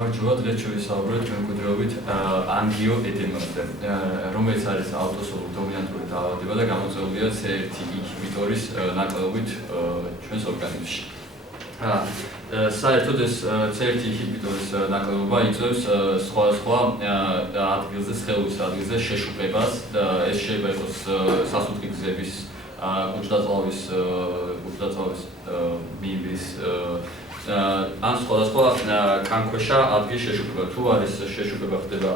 Ჯუად დღეს საუბრობთ მემკვიდრეობით ანგიოედემაზე, რომელიც არის აუტოსოლური დომინანტური დაავადება და გამოწვეულია C1 ინჰიბიტორის ნაკლებობით ჩვენს ორგანიზმში. საერთოდ ეს C1 ინჰიბიტორის ნაკლებობა იწვევს სხვადასხვა ადგილზე, სხეულის ადგილზე შეშუპებას და ეს შეიძლება იყოს სასუნთქი გზების, კუჭდაწლავის მიბის ან სხვადასხვა კანქვეშა ადგილის შეშუპება. თუ არის შეშუპება ხდება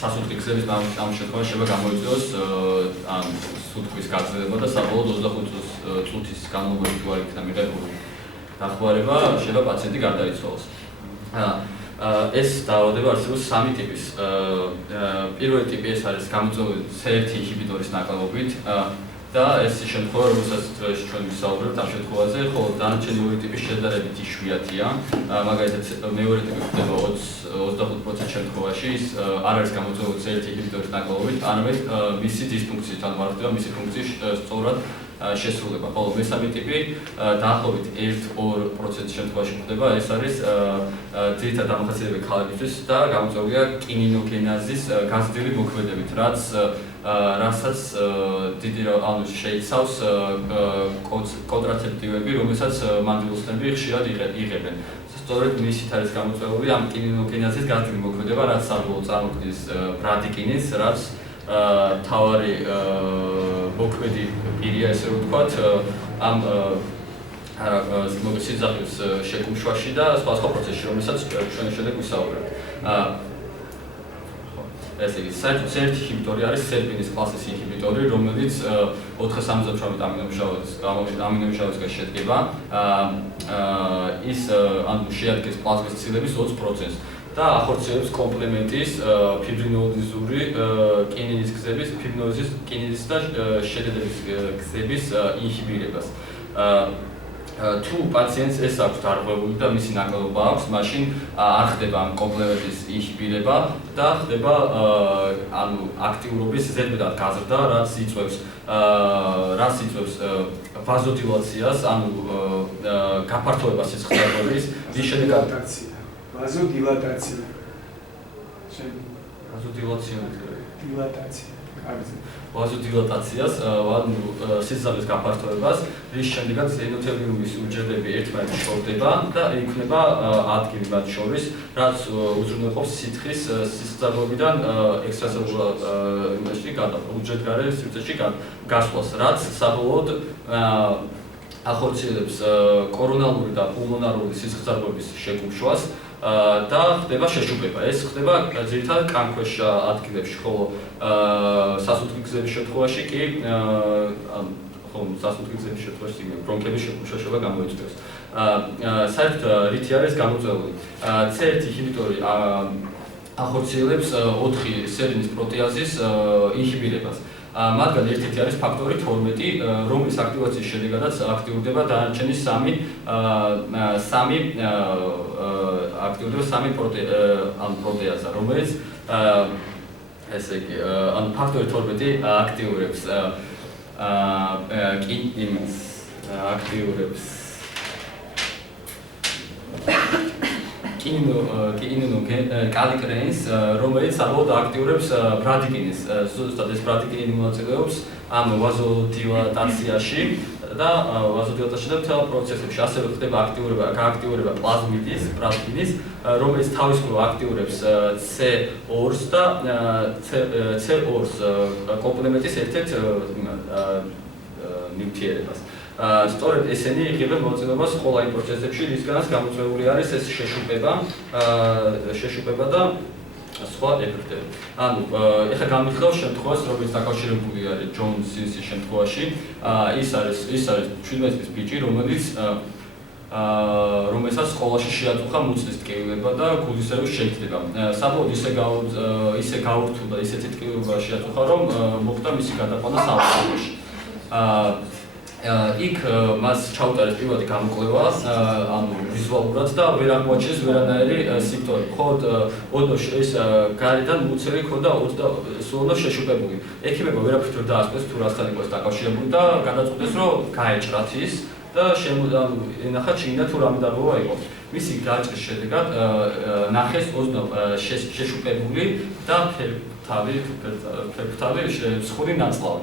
სასუნთქი გზების, ამ შემთხვევაში შეიძლება გამოიწვიოს ან სუნთქვის გაზრდება და საბოლოოდ 25 წუთის განმავლობაში თუ არ იქნა მიღებული დახმარება, შეიძლება პაციენტი გარდაიცვალოს. ეს დაავადება არსებობს სამი ტიპის. პირველი ტიპი ეს არის გამოწვეული C1 ინჰიბიტორის ნაკლებობით და ეს შემთხვევა, რომელსაც დღეს ჩვენ ვისაუბრებთ ამ შემთხვევაზე, ხოლო დანარჩენი ორი ტიპი შედარებით იშვიათია. მაგალითად, მეორე ტიპი ხდება 25% შემთხვევაში, ის არ არის გამოწვეული C1 ინჰიბიტორის ნაკლებობით, არამედ მისი დისფუნქციით, ანუ არ ხდება მისი ფუნქციის სწორად შესრულება. ხოლო მესამე ტიპი დაახლოებით 1-2% შემთხვევაში ხდება, ეს არის ძირითადად დამახასიათებელი ქალებისთვის და გამოწვეულია კინინოგენაზის გაზრდილი მოქმედებით, რასაც დიდი ანუ შეიცავს კონტრაცეპტივები, რომელსაც მანდილოსნები ხშირად იღებენ. სწორედ მისით არის გამოწვეული ამ კინინოგენაზის გაზრდილი მოქმედება, რაც საბოლოოდ წარმოქმნის ბრადიკინის, რაც თავარი მოქმედი პირია, ესე რომ ვთქვათ, ამ სიცოცხლის შეკუმშვაში და სხვა პროცესში, რომელსაც ჩვენ შემდეგ ვისაუბრებთ. ესე იგი, საერთოდ C1 ინჰიბიტორი არის სერპინის კლასის ინჰიბიტორი, რომელიც 478 ამინომჟავისგან შედგება. ის ანუ შეადგენს პლაზმის ცილების 20%-ს და ახორციელებს კომპლემენტის ფიბრინოლიზური კინინის გზების, ფიბრინოლიზის კინინის და შედედების გზების ინჰიბირებას. თუ პაციენტს ეს აქვს დარღვევული და მისი ნაკლებობა აქვს, მაშინ არ ხდება ამ კომპლემენტის ინჰიბირება და ხდება ანუ აქტიურობის ზედმეტად გაზრდა, რაც იწვევს ვაზოდილაციას, ანუ გაფართოებას სისხლძარღვების, რის შედეგად ვაზოდილატაცია. ვაზოდილატაციას, სისხლის გაფართოებას, რის შემდეგაც ენდოთელიუმის უჯრედები ერთმანეთს შორდება და იქნება ადგილი მათ შორის, რაც უზრუნველყოფს სითხის სისხლძარღვებიდან ექსტრასელულარულ უჯრედგარე სივრცეში გასვლას, რაც საბოლოოდ ახორციელებს კორონალური და პულმონარული სისხლძარღვების შეკუმშვას და ხდება შეშუპება. ეს ხდება ძირითადად კანქვეშა ადგილებში, ხოლო სასუნთქი გზების შემთხვევაში კი სასუნთქი გზების შემთხვევაში ბრონქების შეკუმშვა შეიძლება გამოიწვიოს. საერთოდ რითი არის გამოწვეული? C1 ინჰიბიტორი ახორციელებს 4 სერინის პროტეაზის ინჰიბირებას. მათგან ერთ-ერთი არის ფაქტორი 12, რომლის აქტივაციის შედეგადაც აქტიურდება დანარჩენი 3 პროტეაზა, რომელიც ესე იგი, ანუ ფაქტორი 12 აქტიურებს კალიკრეინს, რომელიც საბოლოოდ აქტიურებს ბრადიკინის. ზუსტად ეს ბრადიკინი მონაწილეობს ამ ვაზოდილატაციაში და მთელ პროცესებში. ასევე ხდება გააქტიურება პლაზმიდის, ბრადიკინის, რომელიც თავისუფლად აქტიურებს C2-ს და C2-ს კომპლემენტის ერთ-ერთ ნივთიერებას. სწორედ ესენი იღებენ მონაწილეობას ყველა იმ პროცესებში, რისგანაც გამოწვეული არის ეს შეშუპება და სხვა ეფექტები. ანუ ეხლა გამიხსოვს შემთხვევას, რომელიც დაკავშირებული არის ჯონსის შემთხვევაში. ის არის 17 წლის ბიჭი, რომელსაც სკოლაში შეაწუხა მუცლის ტკივილება და გულისრევის შეგრძნება. საბოლოოდ ისე გაურთულდა, ისეთი ტკივილება შეაწუხა, რომ მოხდა მისი გადაყვანა საავადმყოფოში. იქ მას ჩაუტარეს პირველი გამოკვლევა, ანუ ვიზუალურად და ვერ აღმოაჩინეს ვერანაირი სიმპტომები. მხოლოდ ოდნავ ეს გარედან მუცელი ჰქონდა სულოვნად შეშუპებული. ექიმებმა ვერაფრით ვერ დაასკვეს თუ რასთან იყო დაკავშირებული და გადაწყვიტეს, რომ გაეჭრათ ის და ენახა ჩინდა თუ რამე დარღვევა იყო. მისი გაჭრის შედეგად ნახეს ოდნავ შეშუპებული და ფერფთავი მსხვილი ნაწლავი.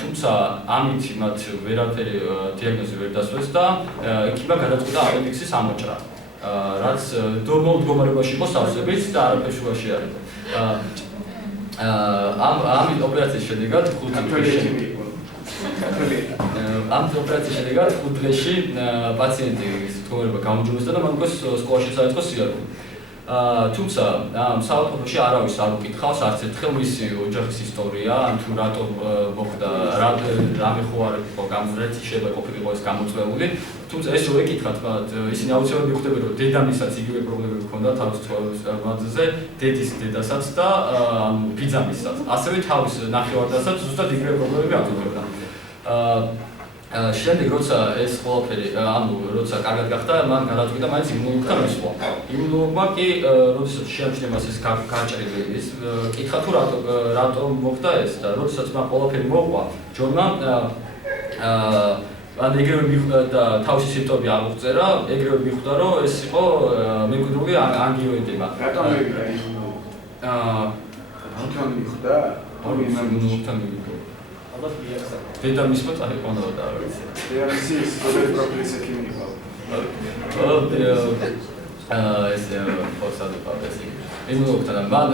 თუმცა ამით მათ ვერაფერი დიაგნოზი ვერ დასვეს და იქნება გადაწყვიტა აპენდიქსის ამოჭრა. რაც ნორმალურ მდგომარეობაში იყო სავსებით და არაფერს შუაში არ იყო. ამ ოპერაციის შედეგად ამ ოპერაციის შედეგად 5 დღეში პაციენტის მდგომარეობა გამოჯობესდა და მან სკოლაში საერთო სიარული. თუმცა საავადმყოფოში არავის არ უკითხავს არც ერთხელ მისი ოჯახის ისტორია, ან თუ რატომ მოხდა, რამე ხო არ იყო გამზრდელი, შეიძლება ყოფილიყო ეს გამოწვეული. თუმცა ეს რო ეკითხათ, ისინი აუცილებლად მიხვდებიან, რომ დედამისაც იგივე პრობლემები ჰქონდა თავის მაზზე, დედის დედასაც და ბიძამისაც. ასევე თავის ნახევარ-დასაც ზუსტად იგივე პრობლემები აწუხებდა. შემდეგ როცა ეს ყველაფერი, როცა კარგად გახდა, მან გადაწყვიტა მაინც იმუნოლოგთან მისვლა. იმუნოლოგმა კი, როდესაც შეამჩნია მას ეს გაჭრილი ის, კითხა თუ რატომ მოხდა ეს და როდესაც მან ყველაფერი მოყვა, ჯონმა ეგრევე მიხვდა და თავისი სიმპტომები აღწერა, ეგრევე მიხვდა, რომ ეს იყო მემკვიდრული ანგიოედემა. რატომ მივიდა იმუნოლოგთან? თვითონ მიხვდა? იმუნოლოგთან მივიდა. დედამისმა წაიყვანა და არ ვიცი. დედამისის როგორი პროფილის ექიმი იყო? ეს ფოსადო პაპესი. იმუნოლოგთან მან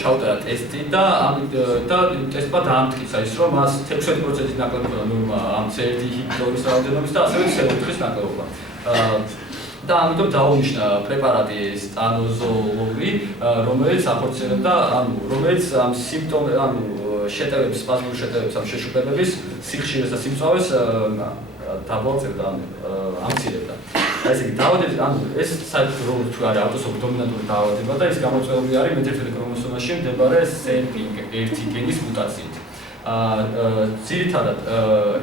ჩაუტარა ტესტი და ტესტმა დაამტკიცა ის, რომ მას 16% ნაკლებობა ნორმა ამ CRT ინჰიბიტორის რაოდენობის და ასევე CO2-ის ნაკლებობა. და ამიტომ დაუნიშნა პრეპარატი სტანოზოლოვი, რომელიც ახორციელებდა, რომელიც ამ შეტევებს, სპაზმურ შეტევებს ამ შეშუპებების სიხშირეს და სიმწვავეს დაბალწევდა, ამცირებდა. ესე იგი, ეს საერთოდ როგორ თუ არის ავტოსომის დომინანტური დაავადება და ის გამოწვეული არის მეთერთმეტე ქრომოსომაში მდებარე SERPING1 გენის მუტაციით. ძირითადად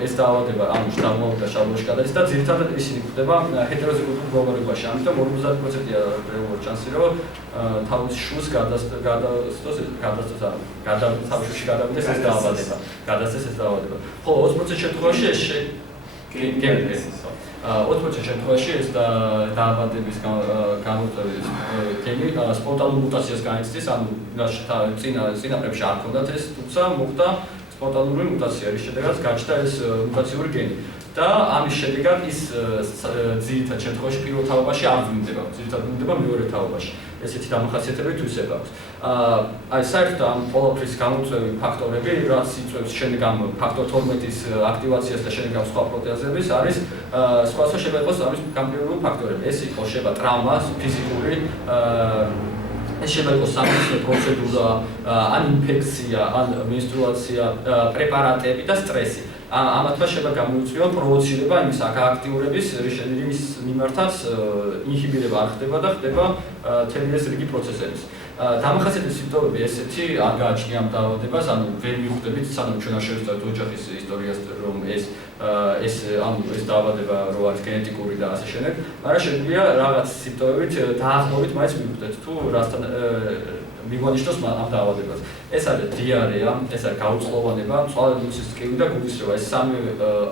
ეს დაავადება შთამომავლობა შაბლოში გადადის და ძირითადად ისინი გვხვდება ჰეტეროზიგოტურ მდგომარეობაში. ამიტომ 50%-ია რეალურად შანსი, რომ თავის შვილს გადავიდეს ეს დაავადება. გადასცეს ეს დაავადება. ხოლო 20% შემთხვევაში ეს 20% შემთხვევაში ეს დაავადების გამოწვევის გენი სპონტანურ მუტაციას განიცდის, წინაპრებში არ ჰქონდათ ეს, თუმცა მოხდა სპონტანური მუტაცია, რის შედეგადაც გაჩნდა ეს მუტაციური გენი. და ამის შედეგად ის ძირითად შემთხვევაში პირველ თაობაში არ ვლინდება, ძირითადად ვლინდება მეორე თაობაში. ესეთი დამახასიათებლები თუ ისე აქვს. საერთოდ ამ ყველაფრის გამოწვევი ფაქტორები, რაც იწვევს შემდეგ ამ ფაქტორ 12-ის აქტივაციას და შემდეგ ამ სხვა პროტეზების, არის სხვა შეიძლება იყოს ამის გამყინვარებული ფაქტორები. ეს იყოს შეიძლება ტრავმა, ფიზიკური ეს შეიძლება იყოს სამედიცინო პროცედურა, ან ინფექცია, ან მენსტრუაცია, პრეპარატები და სტრესი. ამათმა შეიძლება გამოიწვიოს პროვოცირება იმის აქტიურების, რის მიმართაც ინჰიბირება არ ხდება და ხდება მთელი ეს რიგი პროცესების. დამახასიათებელი სიმპტომები ესეთი არ გააჩნია ამ დაავადებას, ვერ მიხვდებით, სანამ ჩვენ არ შევსწავლეთ ოჯახის ისტორიას, რომ ეს დაავადება რო არის გენეტიკური და ასე შემდეგ, მაგრამ შეგვიძლია რაღაც სიმპტომებით დაახლოებით მაინც მიხვდეთ, თუ რასთან მიგვანიშნოს ამ დაავადებას. ეს არის დიარეა, ეს არის გაუწყლოვანება, მწვავედმოსის ტკივილი და გულისრევა. ეს სამი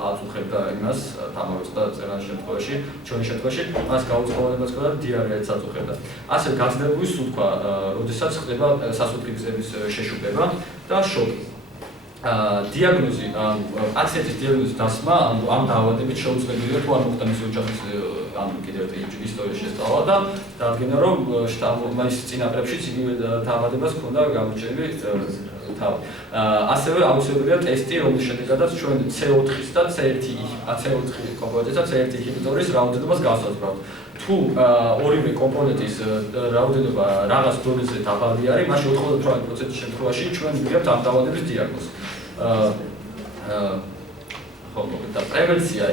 აწუხებდა იმას, დამავიწყდა წერანის შემთხვევაში, ჩვენი შემთხვევაში, მას გაუწყლოვანებას და დიარეაც აწუხებდა. ასე გაზრდებული სუნთქვა, როდესაც ხდება სასუნთქი გზების შეშუპება და შოკი. დიაგნოზი, პაციენტის დიაგნოზის დასმა ამ დაავადებით შეუძლებელია, თუ არ მოხდა მის ოჯახის კიდევ ერთი ისტორია შესწავლა და დადგენა, რომ მის წინაპრებშიც იგივე დაავადებას ჰქონდა გამოჩენილი თავი. ასევე აუცილებელია ტესტი, რომლის შედეგადაც ჩვენ CO4-ის და CO4 კომპონენტის და CRT ინჰიბიტორის რაოდენობას გავსაზღვრავთ. თუ ორივე კომპონენტის რაოდენობა რაღაც დონეზე დაბალი არის, მაშინ 98% შემთხვევაში ჩვენ ვიღებთ ამ დაავადების დიაგნოზს. და პრევენცია,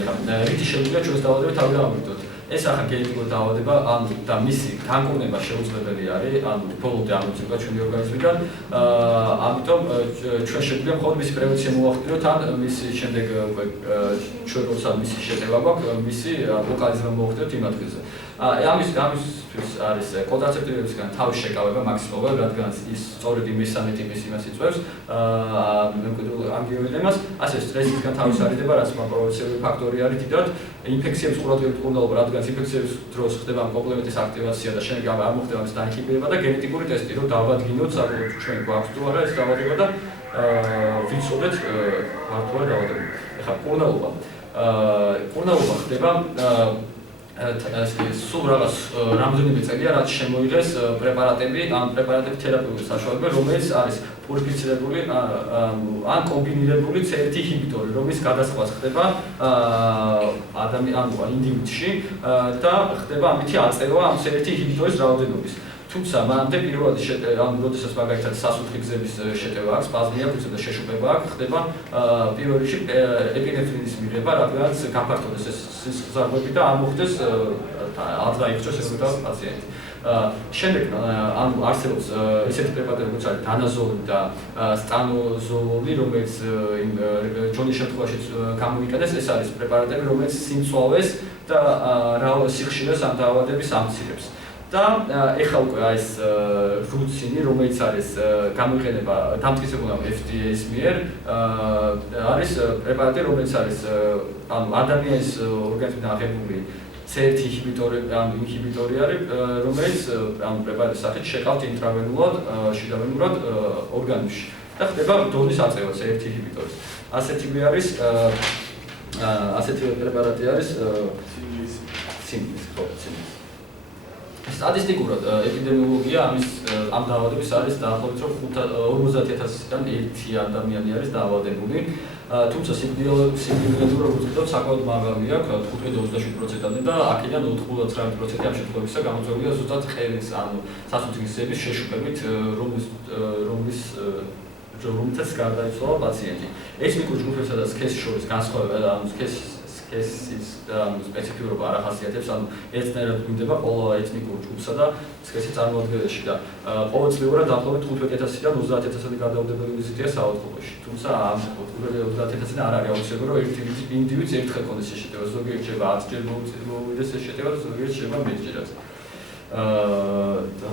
რითი შეგვიძლია ჩვენს დაავადებას თავი გავამართოთ. ეს ახლა გენეტიკური დაავადება, და მისი განკურნება შეუძლებელი არის, ბოლომდე ამოწმება ჩვენი ორგანიზმიდან. ამიტომ ჩვენ შეგვიძლია მხოლოდ მისი პრევენცია მოვახდინოთ, ან მისი შემდეგ ჩვენ როცა მისი შეტევა გვაქვს, მისი ლოკალიზება მოვახდინოთ იმ ადგილზე. ამისთვის არის კონტრაცეპტივებისგან თავის შეკავება მაქსიმალურად, რადგან ის სწორედ იმ მესამე ტიპის იმას იწვევს, ანგიოედემას, ასე სტრესისგან თავის არიდება, რაც პროვოცირებული ფაქტორი არის დიდად, ინფექციების ყურადღებით მკურნალობა, რადგან ინფექციების დროს ხდება კომპლემენტის აქტივაცია და შემდეგ არ მოხდება მის დაინჰიბირება და გენეტიკური ტესტი, რომ დავადგინოთ, საკუთარ ჩვენ გვაქვს თუ არა ეს დაავადება და ვიცოდეთ მართლა დაავადება. ეხლა ყურნალობა ხდება სულ რაღაც რამდენიმე წელია, რაც შემოიღეს პრეპარატები, ამ პრეპარატების თერაპიული საშუალებები, რომელიც არის პურიფიცირებული ან კომბინირებული C1 ინჰიბიტორი, რომლის გადასხმაც ხდება ინდივიდში და ხდება ამითი აწევა ამ C1 ინჰიბიტორის რაოდენობის. თუმცა მანამდე პირველად როდესაც მაგალითად სასუნთქი გზების შეტევა აქვს, სპაზმი აქვს და შეშუპება აქვს, ხდება პირველ რიგში ეპინეფრინის მიღება, რადგანაც გაფართოვდეს ეს სისხლძარღვები და არ მოხდეს არ დაიქცეს ეს პაციენტი. შემდეგ არსებობს ისეთი პრეპარატები, როგორც არის დანაზოლი და სტანოზოლი, რომელიც ჯონის შემთხვევაშიც გამოიყენეს, ეს არის პრეპარატები, რომელიც სიმწვავეს და სიხშირეს ამ დაავადების ამცირებს. და ეხლა უკვე ეს რუცინი, რომელიც არის გამოიყენება დამტკიცებული FDA-ის მიერ, არის პრეპარატი, რომელიც არის ადამიანის ორგანიზმიდან აღებული C1 ინჰიბიტორი არის, რომელიც ამ პრეპარატის სახით შეყავთ ინტრავენულად, შიდავენურად ორგანიზმში და ხდება დოზის აწევა C1 ინჰიბიტორის. ასეთი პრეპარატი არის სიმის. სტატისტიკურად ეპიდემიოლოგია ამ დაავადების არის დაახლოებით 50,000-დან 1 ადამიანი არის დაავადებული. თუმცა სიგნალიზატორი როგორც ვთქვით, საკმაოდ მაღალია, 15-27% და აქედან 99% ამ შემთხვევებში გამოწვეულია ზუსტად ხელის, ანუ სასუნთქი გზების შეშუპებით, რომლითაც გარდაიცვალა პაციენტი. ეთნიკურ ჯგუფებსა და სქესის შორის განსხვავება, სქესის სპეციფიკურობა არ ახასიათებს, ანუ ერთნაირად გვინდება ყველა ეთნიკურ ჯგუფსა და სქესის წარმოადგენაში და ყოველწლიურად დაახლოებით 15,000-დან 30,000-ი გადაუდებელი ვიზიტია საავადმყოფოში. თუმცა ამ 30,000-დან არ არის აუცილებელი, რომ ერთი ინდივიდს ერთხელ კონდეს ეს შეტევა, ზოგიერთ შეიძლება 10 ჯერ მოვიდეს ეს შეტევა, ზოგიერთ შეიძლება მეტჯერაც. და